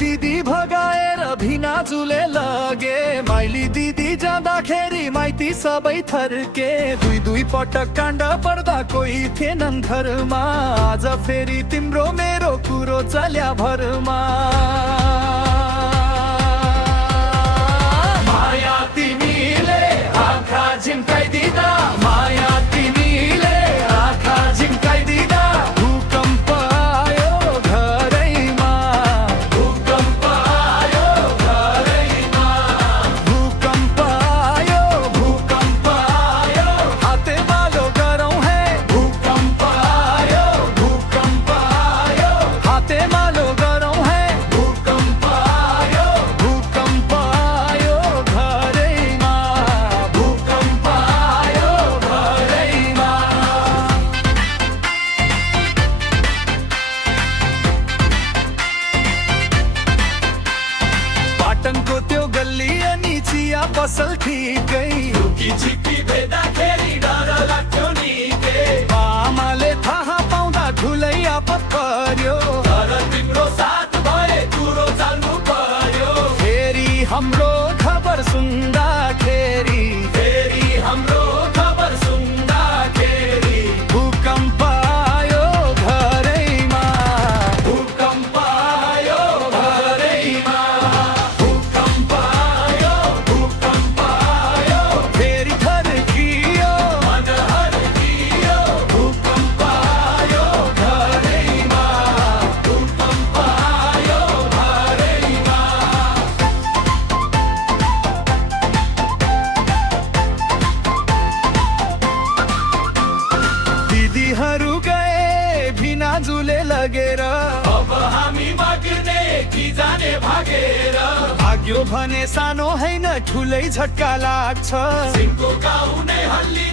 दिदी भगाएर भिनाजुले लगे माइली दिदी जाँदाखेरि माइती सबै थर्के दुई पटक काण्ड पर्दा कोही थिएनन् घरमा आज फेरि तिम्रो मेरो कुरो चल्या भरमा माया तिमीले आँखा झिम्काइदिँदा माया तिमीले आँखा झिम्काइदिँदा भूकम्प आयो घरैमा भूकम्प आयो घरैमा भूकम्प आयो भूकम्प आयो हातेमालो गरौँ है भूकम्प आयो भूकम्प आयो हातेमालो गरौँ है भूकम्प आयो भूकम्प आयो घरैमा भूकम्प आयो घरैमा पाटनको त्यो गल्ली अनि चिया पसल ठिकै झुकी झिक्की भेट्दाखेरि डर लाग्थ्यो निकै आमाले थाहा पाउँदा ठुलै आपत पर्यो तर तिम्रो साथ भए कुरो चाल्नु पर्यो फेरि हाम्रो खबर सुन्दाखेरि फेरि हाम्रो खबर सुन्दाखेरि भूकम्प आयो घरैमा भूकम्प आयो घरैमा भूकम्प आयो भूकम्प आयो फेरि थर्कियो मन हर्कियो भूकम्प आयो घरैमा भूकम्प आयो घरैमा दिदीहरू गए भिनाजुले लगेर अब हामी माग्ने कि जाने भागेर भाग्यो भने सानो होइन ठुलै झट्का लाग्छ सिंहको गाउँ नै हल्ली